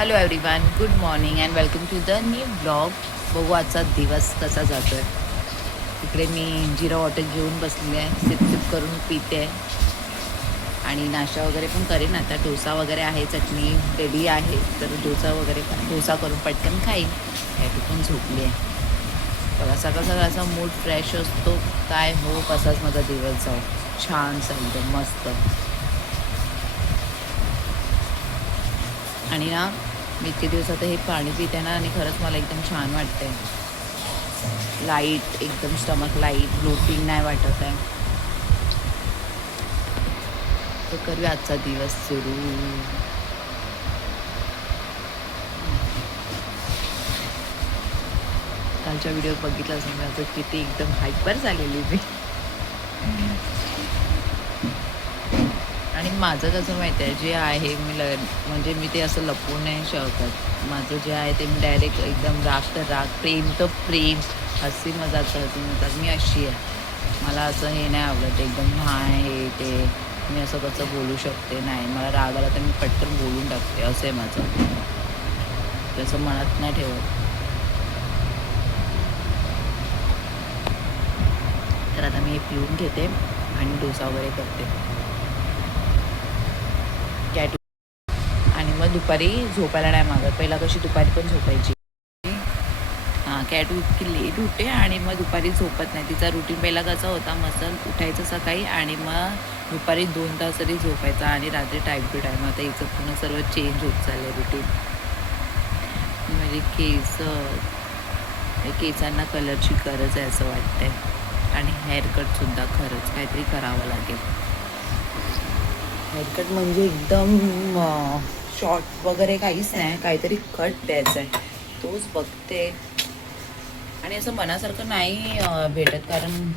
Hello everyone, good morning and welcome to the new blog. बघू आजचा दिवस कसा जातो आहे. इकडे मी जिरा वॉटर घेऊन बसलेली आहे, सिप सिप करून पिते आहे आणि नाश्ता वगैरे पण करेन. आता डोसा वगैरे आहे, चटणी रेडी आहे, तर डोसा करून पटकन खाईन. कॅटू पण झोपली आहे. बघा सकाळ सकाळचा मूड फ्रेश असतो. काय हो, कसाच माझा दिवस जाऊ छानसा एकदम मस्त. आणि ना मी इतके दिवस आता हे पाणी पिते ना, आणि खरंच मला एकदम छान वाटतंय. लाईट एकदम, स्टमक लाईट, ब्लोटिंग नाही वाटत आहे. तर करूया आजचा दिवस सुरू. कालच्या व्हिडिओ बघितला असेल माझं किती एकदम हायपर झालेली मी. आणि माझं कसं माहिती आहे, जे आहे म्हणजे मी ते असं लपवून नाही शकत. माझं जे आहे ते मी डायरेक्ट एकदम राग तर राग, प्रेम तर प्रेम, हसी मजाक तर हसी मजाक. मी अशी आहे. मला असं हे नाही आवडत एकदम नाही हे ते मी असं कसं बोलू शकते. नाही, मला राग आला तर मी पटकन बोलून टाकते, असं आहे माझं. तसं मनात नाही ठेवत. तर आता मी हे पिऊन घेते आणि डोसा वगैरे करते. कॅट आणि मग दुपारी झोपायला नाही मागत. पहिला कशी दुपारी पण झोपायची. हां, कॅटू इतकी लेट उठते आणि मग दुपारी झोपत नाही. तिचा रुटीन पहिला कसा होता, मस्त उठायचं सकाळी आणि मग दुपारी 2 तास तरी झोपायचा आणि रात्री टाईम टू टाईम. आता हिचं पूर्ण सर्व चेंज होत चाललं आहे रुटीन. म्हणजे केसांना कलरची गरज आहे असं वाटतंय. आणि हेअरकटसुद्धा खरंच काहीतरी करावं लागेल. हेअरकट म्हणजे एकदम शॉर्ट वगैरे काहीच नाही, काहीतरी कट द्यायचं आहे, तोच बघते. आणि असं मनासारखं नाही भेटत. कारण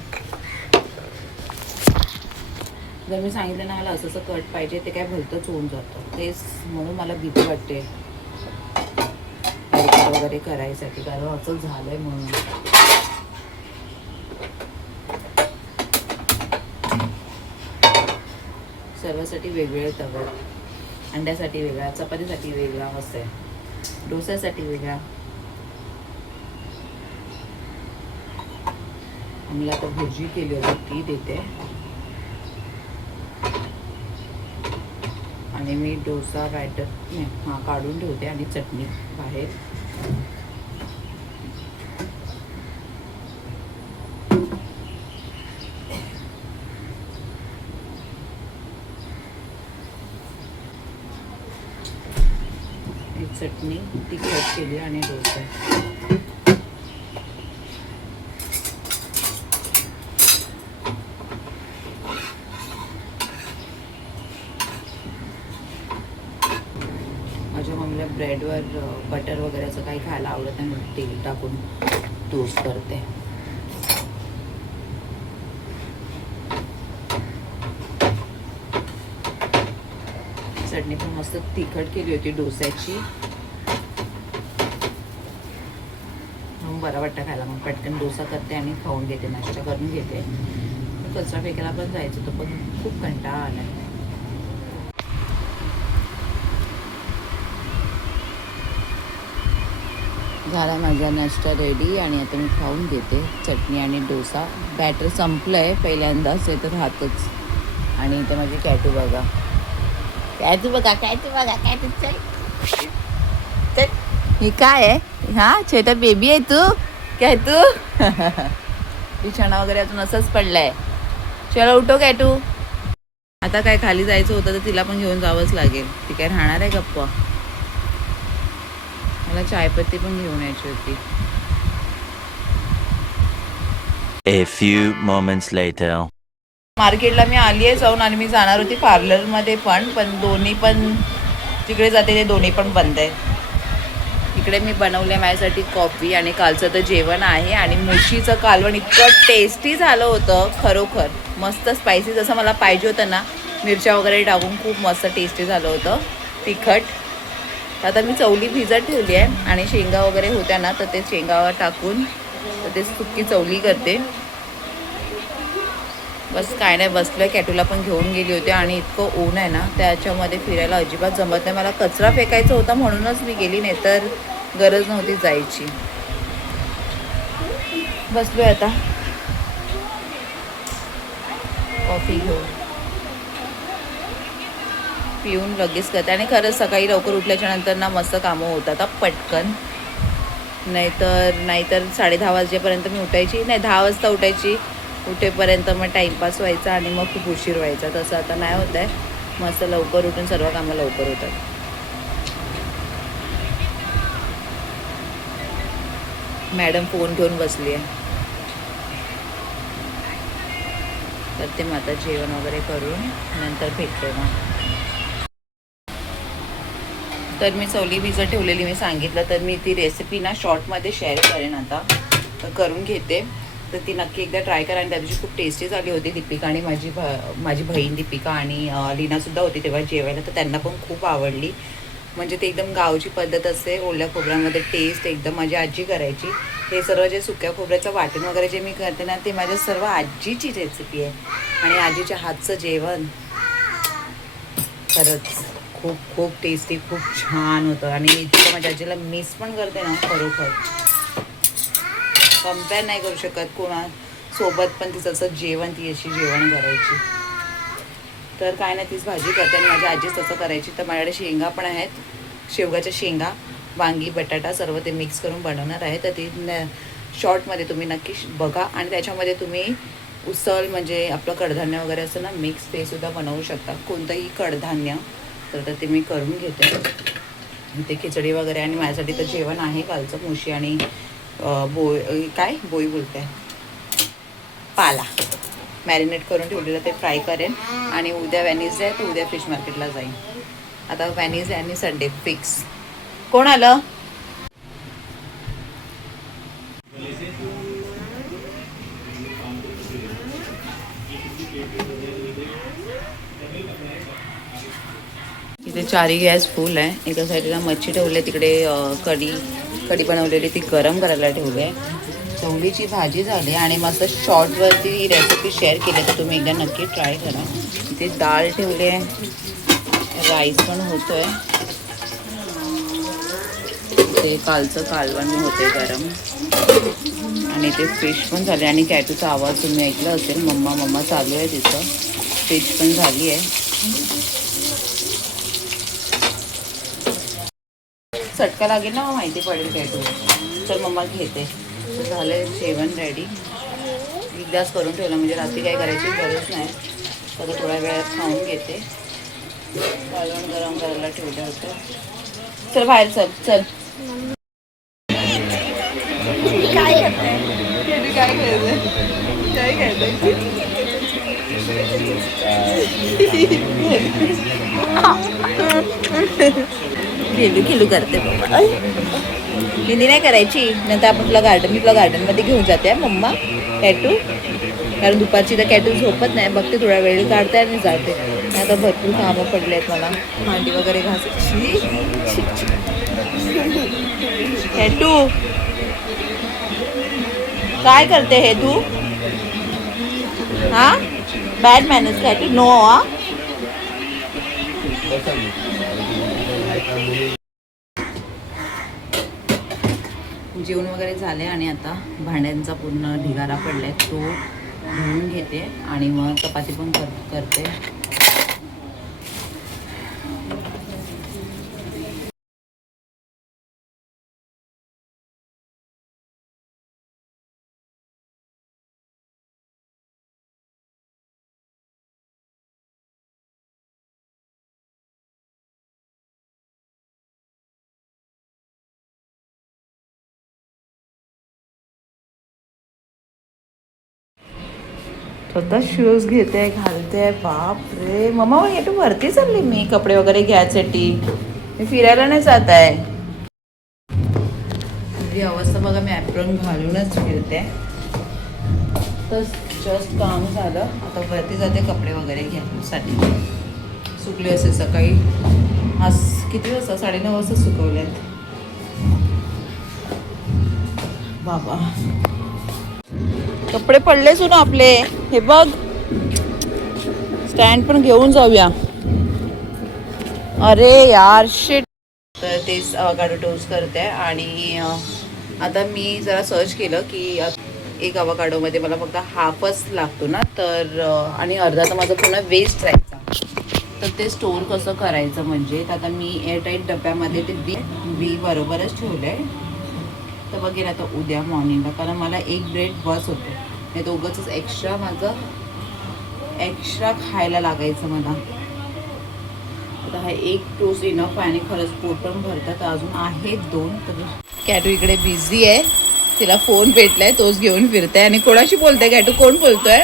जर मी सांगितलं ना मला असं असं कट पाहिजे, ते काय भलतंच होऊन जातं. तेच म्हणून मला भीती वाटते हेअरकट वगैरे करायसाठी, कारण असं झालं आहे म्हणून. सर्वासाठी वेगवेगळे तवे, अंड्यासाठी वेगळा, चपातीसाठी वेगळा, असं आहे, डोस्यासाठी वेगळा. आम्ही आता भुर्जी केली होती ती देते. आणि मी डोसा बॅटर काढून ठेवते आणि चटणी बाहेर. चटणी तिखट केली आणि डोसा. माझ्या मम्मीला ब्रेडवर बटर वगैरे असं काही खायला आवडत नाही, तेल टाकून टोस्ट करते. चटणी पण मस्त तिखट केली होती डोस्याची, म्हणून बरं वाटतं खायला. मग पटकन डोसा करते आणि खाऊन घेते, नाश्ता करून घेते. कचरा फेकायला पण जायचं होतं, पण खूप कंटाळा आला. झाला माझा नाश्ता रेडी आणि आता मी खाऊन घेते चटणी आणि डोसा. बॅटर संपलं आहे पहिल्यांदाच, हे तर राहतच. आणि इथे माझी कॅटू बघा, कॅटू बघा, कॅटू बघा, कॅटू चल चल. ही काय आहे? हां, छोटा बेबी आहे तू, कॅटू. बिछाणा वगैरे अजून असंच पडलाय. चलो उठो कॅटू. आता काय खाली जायचं होतं तर तिला पण घेऊन जावंच लागेल. ती काय राहणार आहे गप्पा. मला चायपत्ती पण घेऊन यायची होती. A few moments later. मार्केटला मी आली आहे जाऊन, आणि मी जाणार होती पार्लरमध्ये पण दोन्ही पण जिकडे जाते ते दोन्ही पण बंद आहेत. इकडे मी बनवले माझ्यासाठी कॉफी आणि कालचं तर जेवण आहे. आणि मिरचीचं कालवण इतकं टेस्टी झालं होतं, खरोखर मस्त स्पायसी जसं मला पाहिजे होतं ना, मिरच्या वगैरे टाकून खूप मस्त टेस्टी झालं होतं, तिखट. आता मी चवली भिजत ठेवली आहे आणि शेंगा वगैरे होत्या ना, तर ते शेंगा टाकून तर ते सुकी चवली करते. बस काय नाही, बसलोय. कॅटूला पण घेऊन गेली होती आणि इतकं ऊन आहे ना त्याच्यामध्ये फिरायला अजिबात जमत नाही. मला कचरा फेकायचा होता म्हणूनच मी गेली, नाही तर गरज नव्हती जायची. बसलोय आता कॉफी घेऊन, पिऊन लगेच करते. आणि खरंच सकाळी लवकर उठल्याच्या नंतर ना मस्त कामं होतात पटकन. नाहीतर 10:30 वाजेपर्यंत मी उठायची, नाही 10 वाजता उठायची. उठेपर्यंत मग टाईमपास व्हायचा आणि मग खूप उशीर व्हायचा. तसं आता नाही होत आहे. मस्त लवकर उठून सर्व कामं लवकर होतात. मॅडम फोन घेऊन बसली आहे. करते मग आता जेवण वगैरे करून नंतर भेटते मग. तर मी चवली भिजत ठेवलेली मी सांगितलं, तर मी ती रेसिपी ना शॉर्टमध्ये शेअर करेन आता. तर करून घेते, तर ती नक्की एकदा ट्राय करा. आणि त्या दिवशी खूप टेस्टी झाली होती. दीपिका आणि माझी बहीण दीपिका आणि लीनासुद्धा होती तेव्हा जेवायला, तर त्यांना पण खूप आवडली. म्हणजे ते एकदम गावची पद्धत असते, ओल्या खोबऱ्यामध्ये टेस्ट एकदम माझी आजी करायची. हे सर्व जे सुक्या खोबऱ्याचं वाटण वगैरे जे मी करते ना, ते माझ्या सर्व आजीची रेसिपी आहे. आणि आजीच्या हातचं जेवण खरंच खूप खूप टेस्टी, खूप छान होतं. आणि इतकं माझ्या आजीला मिस पण करते ना, खरोखर कम्पेअर नाही करू शकत कोणासोबत. पण तिचं असं जेवण, ती अशी जेवण करायची. तर काय नाही, तीच भाजी करते आणि माझी आजीच तसं करायची. तर माझ्याकडे शेंगा पण आहेत, शेवगाच्या शेंगा, वांगी, बटाटा सर्व ते मिक्स करून बनवणार आहे. तर ती शॉर्टमध्ये तुम्ही नक्की बघा. आणि त्याच्यामध्ये तुम्ही उसळ म्हणजे आपलं कडधान्य वगैरे असं ना मिक्स, ते सुद्धा बनवू शकता, कोणतंही कडधान्य. तर ते मी करून घेते. ते खिचडी वगैरे. आणि माझ्यासाठी तर जेवण आहे कालचं, मुशी आणि बोई बोलते पाला मॅरिनेट करून ठेवलेलं, ते फ्राय करेन. आणि उद्या वेनिसडे आहे, तर उद्या फिश मार्केटला जाईन. आता वेनिसडे आणि संडे फिक्स. कोण आलं? इथे 4ही गॅस फुल आहे. एका साईडला मच्छी ठेवली आहे, तिकडे कढी बनवलेली ती गरम करायला ठेवली आहे. चवळीची भाजी झाली. आणि मस्त शॉर्टवरती रेसिपी शेअर केली, तर तुम्ही एकदा नक्की ट्राय करा. इथे डाळ ठेवली आहे, राईस पण होतो आहे. ते कालचं कालवण होते गरम. आणि ते फिश पण झाले. आणि कॅटूचा आवाज तुम्ही ऐकला असेल, मम्मा मम्मा चालू आहे तिचं. फिश पण झाली आहे. चटका लागेल ना, माहिती पडेल कॅटू. तर मम्मा घेते. झालं जेवण रेडी. एकदाच करून ठेवलं म्हणजे रात्री काय करायची गरज नाही. तर थोड्या वेळात खाऊन घेते. कालवण गरम करायला ठेवलं होतं. चल बाहेर, चल चल. काय करते? काय खेळू करते. हिंदी नाही करायची. नंतर आपण तुला गार्डनमध्ये घेऊन जाते मम्मा कॅटू. कारण दुपारची तर कॅटू झोपत नाही. बघते थोडा वेळ काढते आणि जाते. आता भरपूर कामं पडले आहेत मला, भांडी वगैरे घासायची. कॅटू काय करते हे तू? हा, बॅड मॅनर्स कॅटू. नो. जेवण वगैरे झाले आणि आता भांड्यांचा पूर्ण ढिगारा पडलाय, तो धुवून घेते. आणि मग चपाती पण करते. स्वतः शूज घेते, घालते. बाप रे मम्मा, हे तू वरती चालली मी कपडे वगैरे घ्यायसाठी. मी फिरायला नाही जात आहे. ही अवस्था बघा, मी ॲप्रॉन घालूनच फिरते. तर जस्ट काम झालं. आता वरती जाते कपडे वगैरे घ्यायसाठी. सुकले असे सकाळी. आज किती वाजता? 9:30 वाजता सुकवलेत बाबा. कपडे पडले सुना आपले. हे बघ स्टँड पण घेऊन जाऊया. अरे यार शिट. तर तेच अवाकाडो टोस्ट करते आणि आता मी जरा सर्च केलं की एक अवाकाडोमध्ये मला फक्त हाफच लागतो ना, तर आणि अर्धा तर माझा पूर्ण वेस्ट राहायचा. तर ते स्टोअर कसं करायचं म्हणजे, तर आता मी एअरटाईट डब्यामध्ये ते बी बरोबरच ठेवलं आहे. तर बघेन आता उद्या मॉर्निंगला, कारण मला एक ब्रेड बस होतो, नाही तर उगाचच एक्स्ट्रा खायला लागायचं मला. आता हा एक टोस्ट इनफ आहे आणि खरंच पोट पण भरतात. अजून आहेत 2. तर कॅटू इकडे बिझी आहे, तिला फोन भेटलाय तोच घेऊन फिरते. आणि कोणाशी बोलते कॅटू? कोण बोलतोय?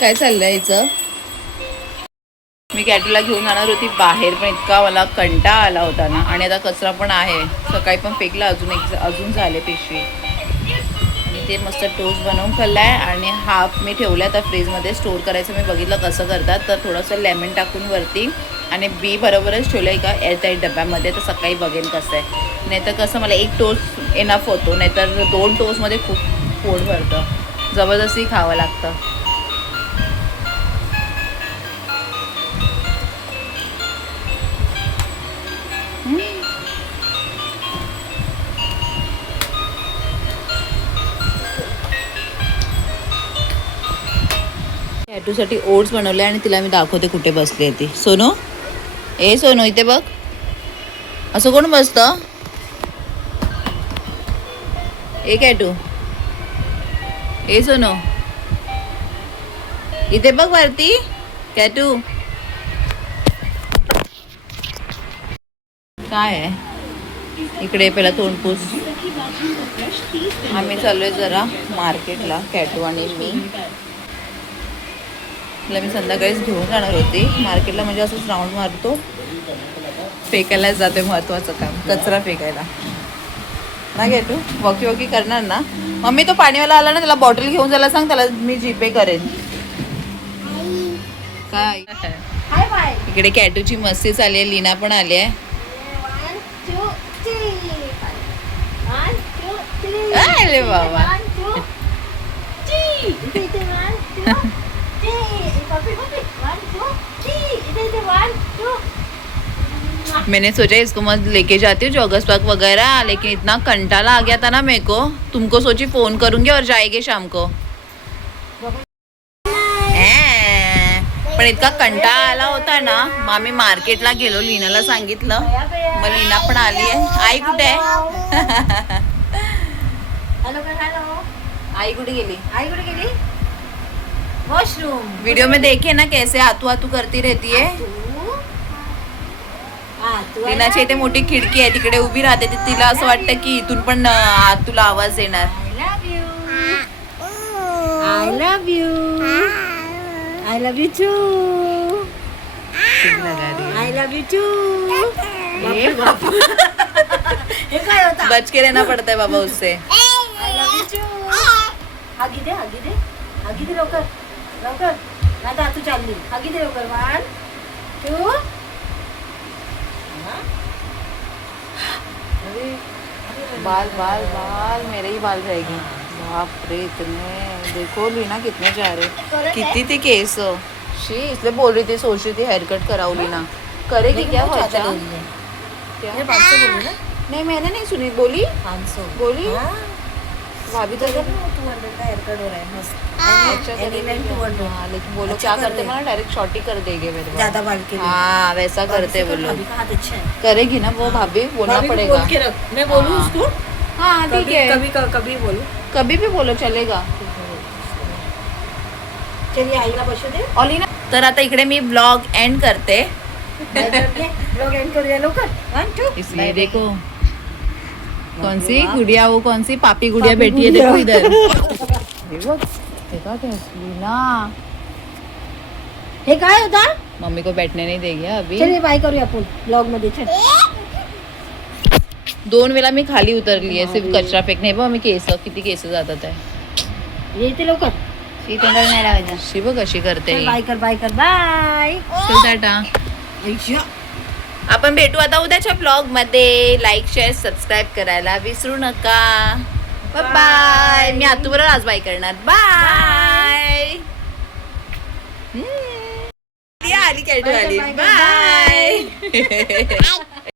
काय चाललंय हिचं? मी कॅटूला घेऊन जाणार होती बाहेर, पण इतका मला कंटाळा आला होता ना. आणि आता कचरा पण आहे, सकाळी पण फेकला, अजून झाले पिशवी. आणि ते मस्त टोस्ट बनवून खाल्लाय आणि हाफ मी ठेवला आता फ्रीजमध्ये स्टोअर करायचं. मी बघितलं कसं करतात, तर थोडंसं लेमन टाकून वरती आणि बी बरोबरच ठेवलं एका एअरटाईट डब्यामध्ये. तर सकाळी बघेन कसं आहे. नाहीतर कसं मला एक टोस्ट एनफ होतो, नाहीतर 2 टोस्टमध्ये खूप पोट भरतं, जबरदस्ती खावं लागतं. कॅटूसाठी ओट्स बनवले आणि तिला मी दाखवते कुठे बसली आहे ती. सोनू, ए सोनू इथे बघ. असं कोण बसतं? ए कॅटू, ए सोनू इथे बघ वरती. कॅटू काय आहे इकडे? पहिला तोंडपूस. आम्ही चाललोय जरा मार्केटला, कॅटू आणि मी. तिला मी संध्याकाळीच घेऊन जाणार होती मार्केटला, म्हणजे असंच राऊंड मारतो. फेकायलाच जाते, महत्त्वाचं काम कचरा फेकायला ना. कॅटू वॉकी करणार ना? मम्मी तो पाणीवाला आला ना, त्याला बॉटल घेऊन जायला सांग, त्याला मी जीपे करेन. काय इकडे कॅटूची मस्ती चालली आहे. लीना पण आली आहे. अरे बाबा, मैंने सोचा इसको मत लेके जाती हूँ जॉगर्स पार्क वगैरह, लेकिन इतना कंटाला आ गया था ना मेरे को, तुमको सोची फोन करूंगी और जाएंगे शाम को. पण इतका कंटाळा आला होता ना, मग आम्ही मार्केटला गेलो. लीनाला सांगितलं, मग लीना पण आली आहे. आई कुठे आहे? आई कुठे गेली? वॉशरूम. वीडियो में देखे ना कैसे आतू करती रहती है. लीनाची इथे मोठी खिडकी आहे, तिकडे उभी राहते. तिला असं वाटतं की इथून पण तुला आवाज येणार. I love you too. I love you too. बच के रहना पड़ता है बाबा उससे. I love you too. हागी दे लवकर. नाही तू चालली. हागी दे लवकर. 1, 2. बाल मेरे ही बाल रहेगी. बाप रे, इतने देखो लीना कितने जा रहे. कितनी थी केस. शी, इसलिए बोल रही थी, सोच रही थी हेयर कट कराओ. लीना करेगी क्या? बच्चा क्या? नहीं मैंने नहीं सुनी. बोली भाभी तो 200 का हेयर कट हो रहा है मस्त. अच्छा लेकिन वो लोग क्या करते हैं ना, डायरेक्ट शॉर्ट ही कर देंगे मेरे. ज्यादा बाल के लिए. हाँ वैसा करते वो लोग. हाथ अच्छा है. करेगी ना वो भाभी, बोलना पड़ेगा. मैं बोलूँ उसको. हाँ ठीक है, कभी बोलू. कभी भी बोलो चलेगा. चलिए आईला बसू दे. ऑलिना, तर आता इकडे मी ब्लॉग एंड करते. ब्लॉग एंड करूया लवकर. 1, 2. इसलिए देखो कौन सी गुड़िया, वो कौन सी पापी गुड़िया बैठी है, देखो इधर. देखा क्या लीना, हे काय होता? मम्मी को बैठने नहीं देगी अभी. चलिए बाय करूया आपण ब्लॉग मध्ये. चल. 2 वेळा मी खाली उतरली आहे, सिर्फ कचरा फेकणे. बघ मी किती केस जातात आहे. येते लवकर. ती तोंडाला नाही लावायचं. शी बघ कशी करते. बाय कर बाय. चल टाटा. आपण भेटू आता उद्याच्या ब्लॉग मध्ये. लाईक शेअर सबस्क्राईब करायला विसरू नका. बाय. मी आतूबरोबर आज बाय करणार. बाय. आली कॅटू Bye, आली bye, bye, बाय